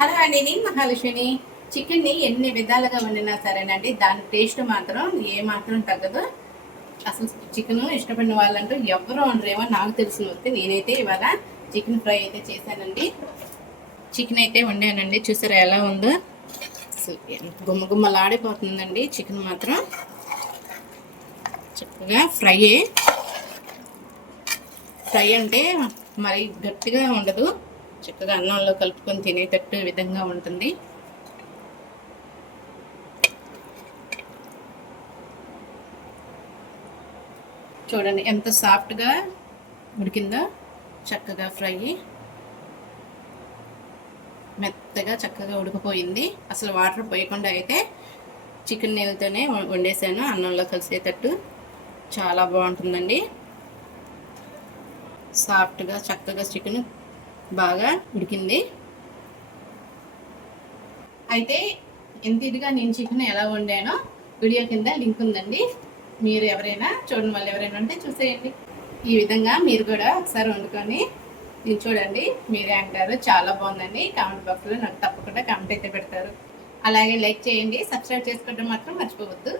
Hello అండి, నేను మహాలక్ష్మిని. చికెన్ని ఎన్ని విధాలుగా వండినా సరేనండి, దాని టేస్ట్ మాత్రం ఏ మాత్రం తగ్గదు. అసలు చికెన్ ఇష్టపడిన వాళ్ళంటూ ఎవరు ఉండరేమో నాకు తెలిసిన వస్తే. నేనైతే ఇవాళ చికెన్ ఫ్రై అయితే చేశానండి. చికెన్ అయితే వండానండి. చూసారా ఎలా ఉందో? గుమ్మ గుమ్మలాడిపోతుందండి చికెన్ మాత్రం. చక్కగా ఫ్రై అంటే మరి గట్టిగా ఉండదు, చక్కగా అన్నంలో కలుపుకొని తినేటట్టు విధంగా ఉంటుంది. చూడండి ఎంత సాఫ్ట్గా ఉడికిందో, చక్కగా ఫ్రై మెత్తగా చక్కగా ఉడికిపోయింది. అసలు వాటర్ పోయకుండా అయితే చికెన్ నీళ్ళతోనే వండేసాను, అన్నంలో కలిసేటట్టు. చాలా బాగుంటుందండి. సాఫ్ట్గా చక్కగా చికెన్ బాగా ఉడికింది. అయితే ఎంత ఇదిగా నేను చికెన్ ఎలా వండానో వీడియో కింద లింక్ ఉందండి. మీరు ఎవరైనా చూడండి, వాళ్ళు ఎవరైనా ఉంటే చూసేయండి. ఈ విధంగా మీరు కూడా ఒకసారి వండుకొని ఇది చూడండి, మీరే అంటారు చాలా బాగుందండి. కామెంట్ బాక్స్లో నాకు తప్పకుండా కామెంట్ అయితే పెడతారు. అలాగే లైక్ చేయండి, సబ్స్క్రైబ్ చేసుకోవడం మాత్రం మర్చిపోవద్దు.